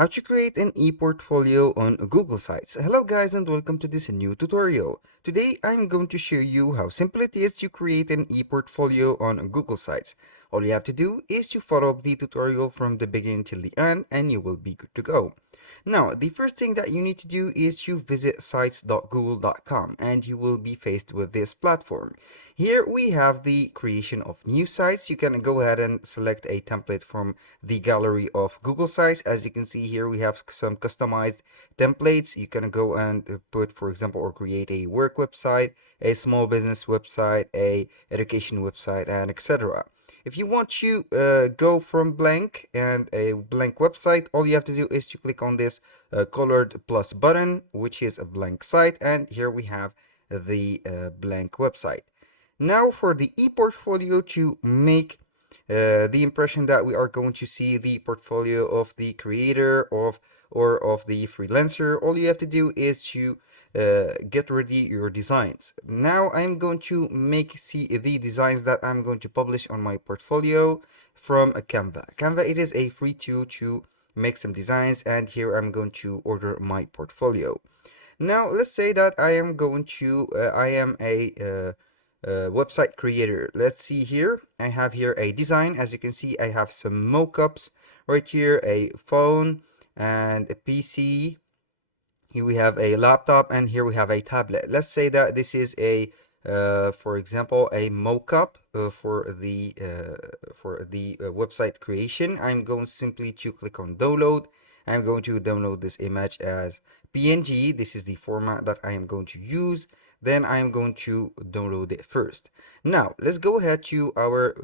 How to create an e-portfolio on Google Sites. Hello guys and welcome to this new tutorial. Today I'm going to show you how simple it is to create an e-portfolio on Google Sites. All you have to do is to follow the tutorial from the beginning till the end and you will be good to go. Now, the first thing that you need to do is to visit sites.google.com and you will be faced with this platform. Here we have the creation of new sites. You can go ahead and select a template from the gallery of Google Sites. As you can see here, we have some customized templates. You can go and put, for example, or create a work website, a small business website, a education website, and etc. If you want to go from blank and a blank website, all you have to do is to click on this colored plus button, which is a blank site, and here we have the blank website. Now for the e-portfolio, to make the impression that we are going to see the portfolio of the creator or of the freelancer, all you have to do is to get ready your designs. Now I'm going to see the designs that I'm going to publish on my portfolio from Canva. Canva, it is a free tool to make some designs, and here I'm going to order my portfolio. Now let's say that I am a website creator. Let's see here. I have here a design. As you can see, I have some mockups right here, a phone and a PC. Here we have a laptop and here we have a tablet. Let's say that this is for example, a mockup for the website creation. I'm going simply to click on download. I'm going to download this image as PNG. This is the format that I am going to use. Then I'm going to download it first. Now let's go ahead to our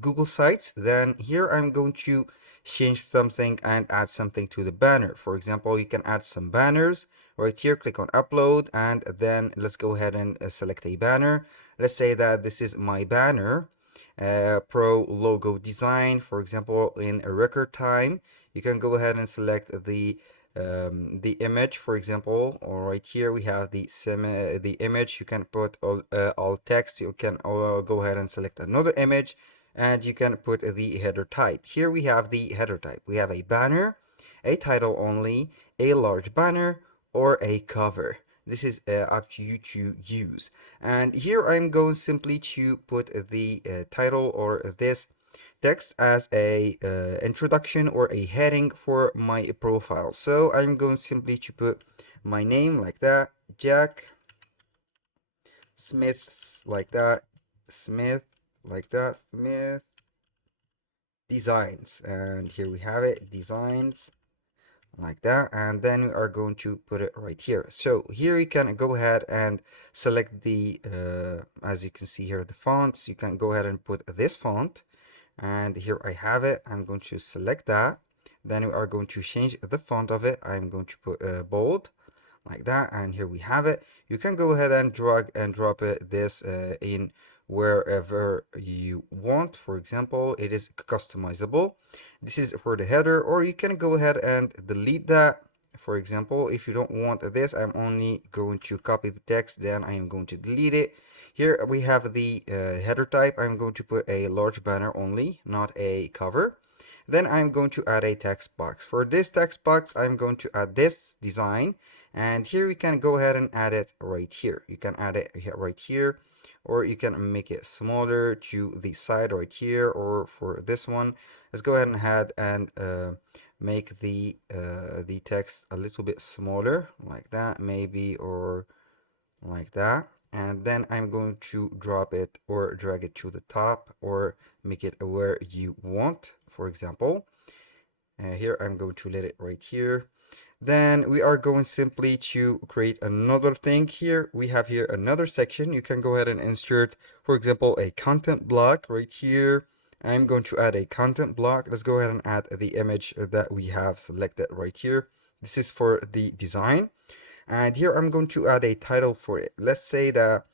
Google Sites. Then here I'm going to change something and add something to the banner. For example, you can add some banners right here. Click on upload and then let's go ahead and select a banner. Let's say that this is my banner, pro logo design. For example, in a record time, you can go ahead and select the image. For example, or right here we have the image. You can put all text. You can go ahead and select another image and you can put the header type. Here we have the header type. We have a banner, a title only, a large banner, or a cover. This is up to you to use. And here I'm going simply to put the title or this text as a introduction or a heading for my profile. So I'm going simply to put my name like that, Jack Smith, like that, Smith, like that, Smith designs. And here we have it, designs, like that, and then we are going to put it right here. So here you can go ahead and select the as you can see here, the fonts. You can go ahead and put this font, and here I have it. I'm going to select that. Then we are going to change the font of it. I'm going to put bold, like that, and here we have it. You can go ahead and drag and drop this in wherever you want. For example, it is customizable. This is for the header, or you can go ahead and delete that. For example, if you don't want this, I'm only going to copy the text, then I am going to delete it. Here we have the header type. I'm going to put a large banner only, not a cover. Then I'm going to add a text box. For this text box, I'm going to add this design, and here we can go ahead and add it right here. You can add it right here, or you can make it smaller to the side right here, or for this one, let's go ahead and add and make the text a little bit smaller, like that maybe, or like that. And then I'm going to drop it or drag it to the top, or make it where you want. For example, here I'm going to let it right here. Then we are going simply to create another thing. Here we have here another section. You can go ahead and insert, for example, a content block right here. I'm going to add a content block. Let's go ahead and add the image that we have selected right here. This is for the design. And here I'm going to add a title for it. Let's say the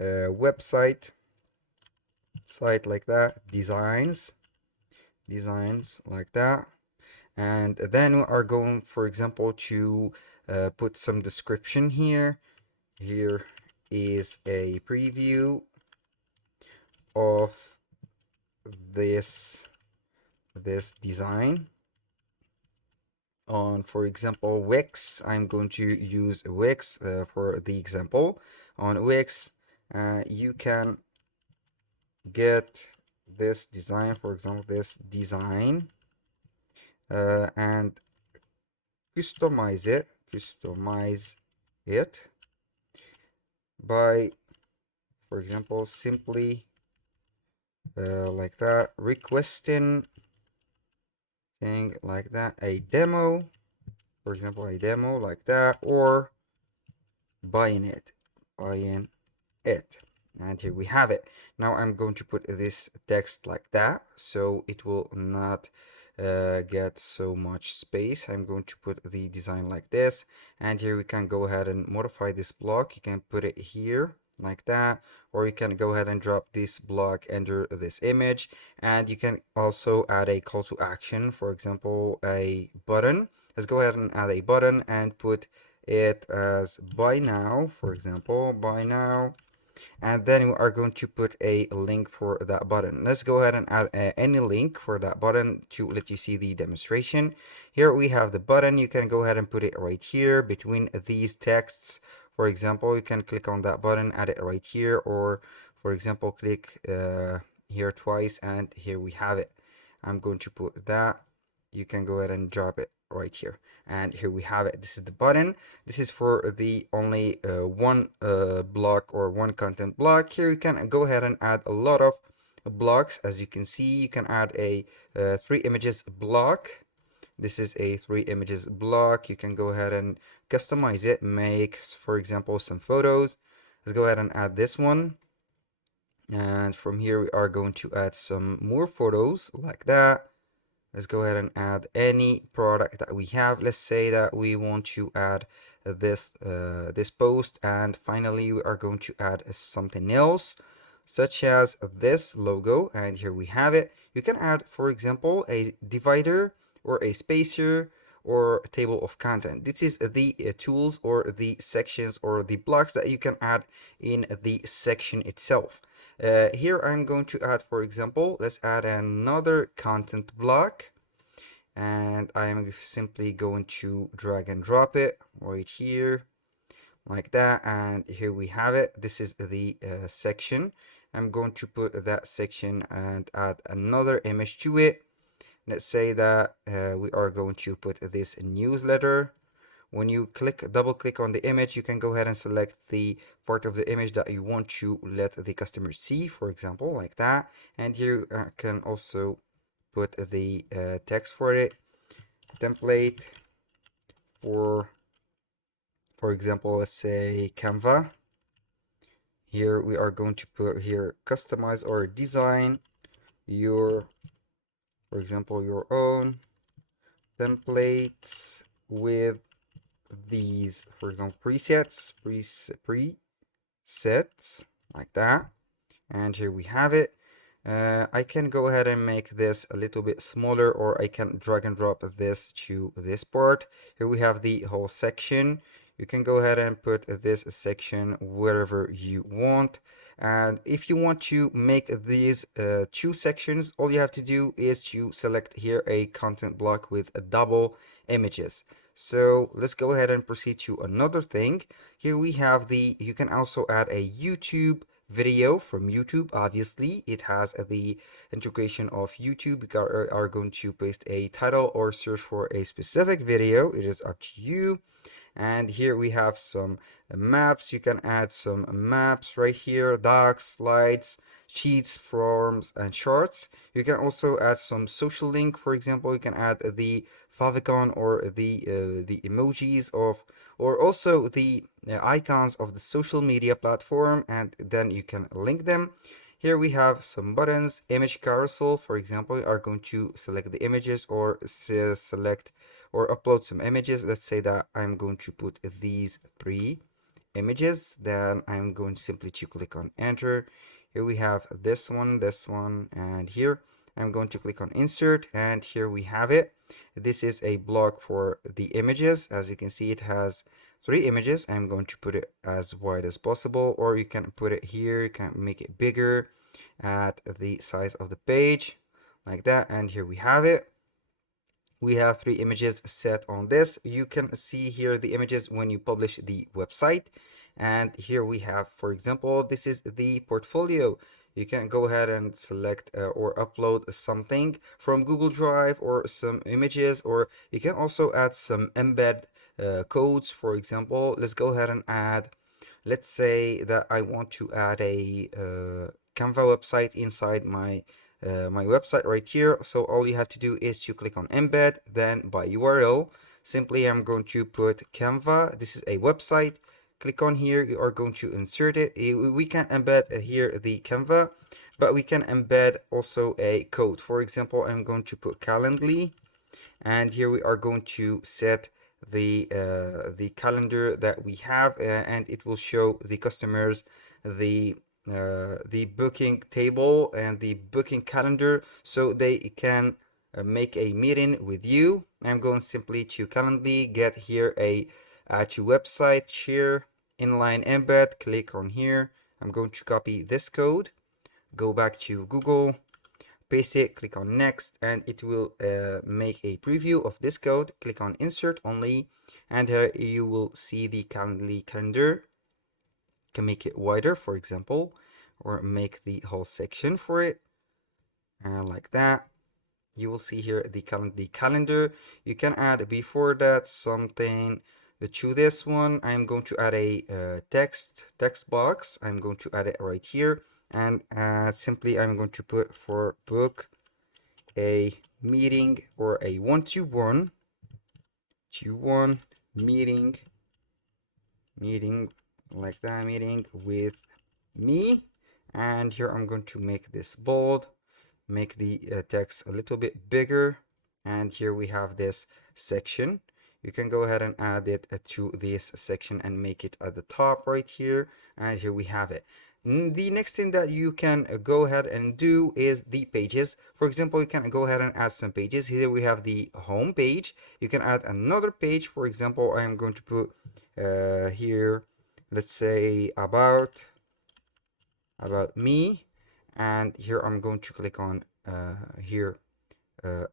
website site, like that, designs like that. And then we are going, for example, to put some description here. Here is a preview of this design. on, for example, Wix. I'm going to use Wix for the example. On Wix, you can get this design, for example, this design, and customize it by, for example, simply like that, requesting thing like that, a demo, for example, a demo like that, or buying it, buying it. And here we have it. Now I'm going to put this text like that, so it will not get so much space. I'm going to put the design like this, and here we can go ahead and modify this block. You can put it here like that, or you can go ahead and drop this block under this image, and you can also add a call to action, for example, a button. Let's go ahead and add a button and put it as buy now, for example, buy now, and then we are going to put a link for that button. Let's go ahead and add any link for that button to let you see the demonstration. Here we have the button. You can go ahead and put it right here between these texts. For example, you can click on that button, add it right here, or for example, click here twice, and here we have it. I'm going to put that. You can go ahead and drop it right here, and here we have it. This is the button. This is for the only one block or one content block. Here you can go ahead and add a lot of blocks. As you can see, you can add a 3 images block. This is a 3 images block. You can go ahead and customize it, make, for example, some photos. Let's go ahead and add this one. And from here, we are going to add some more photos like that. Let's go ahead and add any product that we have. Let's say that we want to add this post, and finally we are going to add something else, such as this logo, and here we have it. You can add, for example, a divider or a spacer or a table of content. This is the tools or the sections or the blocks that you can add in the section itself. Here I'm going to add, for example, let's add another content block, and I'm simply going to drag and drop it right here like that, and here we have it. This is the section. I'm going to put that section and add another image to it. Let's say that we are going to put this newsletter. When you double click on the image, you can go ahead and select the part of the image that you want to let the customer see, for example, like that. And you can also put the text for it. Template for example, let's say Canva. Here we are going to put here customize or design your, for example, your own templates with these, for example, presets like that. And here we have it. I can go ahead and make this a little bit smaller, or I can drag and drop this to this part. Here we have the whole section. You can go ahead and put this section wherever you want. And if you want to make these 2 sections, all you have to do is to select here a content block with a double images. So let's go ahead and proceed to another thing. Here we have you can also add a YouTube video from YouTube. Obviously, it has the integration of YouTube. You are going to paste a title or search for a specific video. It is up to you. And here we have some maps. You can add some maps right here, docs, slides, sheets, forms, and charts. You can also add some social link. For example, you can add the favicon or the emojis of, or also the icons of the social media platform, and then you can link them. Here we have some buttons, image carousel. For example, you are going to select the images or select or upload some images. Let's say that I'm going to put these 3 images. Then I'm going simply to click on enter. Here we have this one, and here I'm going to click on insert, and here we have it. This is a block for the images. As you can see, it has 3 images. I'm going to put it as wide as possible, or you can put it here. You can make it bigger at the size of the page like that, and here we have it. We have 3 images set on this. You can see here the images when you publish the website. And here we have, for example, this is the portfolio. You can go ahead and select or upload something from Google Drive or some images, or you can also add some embed codes. For example, let's go ahead and add, let's say that I want to add a Canva website inside my website right here. So all you have to do is to click on embed, then by URL, simply I'm going to put Canva. This is a website. Click on here, you are going to insert it. We can embed here the Canva, but we can embed also a code. For example, I'm going to put Calendly, and here we are going to set the calendar that we have, and it will show the customers the booking table and the booking calendar, so they can make a meeting with you. I'm going simply to Calendly, get here a add to website, share, inline embed, click on here. I'm going to copy this code, go back to Google, paste it, click on next, and it will make a preview of this code. Click on insert only, and here you will see the Calendly calendar. You can make it wider, for example, or make the whole section for it, and like that. You will see here the calendar. You can add before that something to this one. I'm going to add a text box. I'm going to add it right here, and simply I'm going to put for book a meeting, or a one-to-one meeting, like that, meeting with me. And here I'm going to make this bold, make the text a little bit bigger, and here we have this section. You can go ahead and add it to this section and make it at the top right here, and here we have it. The next thing that you can go ahead and do is the pages. For example, you can go ahead and add some pages. Here we have the home page. You can add another page. For example, I am going to put here, let's say about me, and here I'm going to click on here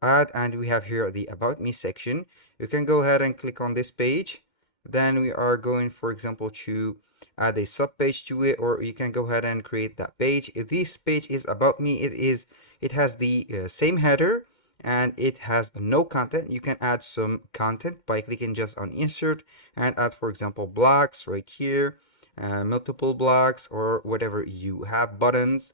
add, and we have here the about me section. You can go ahead and click on this page. Then we are going, for example, to add a sub page to it, or you can go ahead and create that page. If this page is about me, it has the same header and it has no content. You can add some content by clicking just on insert and add, for example, blocks right here, multiple blocks, or whatever you have, buttons.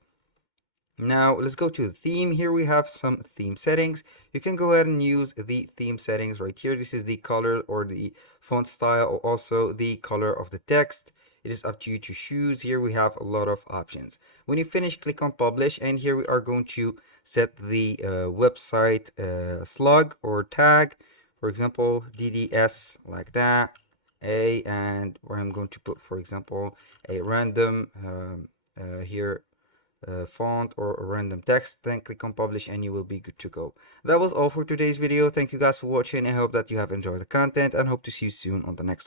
Now let's go to the theme. Here we have some theme settings. You can go ahead and use the theme settings right here. This is the color or the font style, or also the color of the text. It is up to you to choose. Here we have a lot of options. When you finish, click on publish, and here we are going to set the website slug or tag. For example, DDS, like that, and where I'm going to put, for example, a random here font or a random text. Then click on publish and you will be good to go. That was all for today's video. Thank you guys for watching. I hope that you have enjoyed the content, and hope to see you soon on the next one.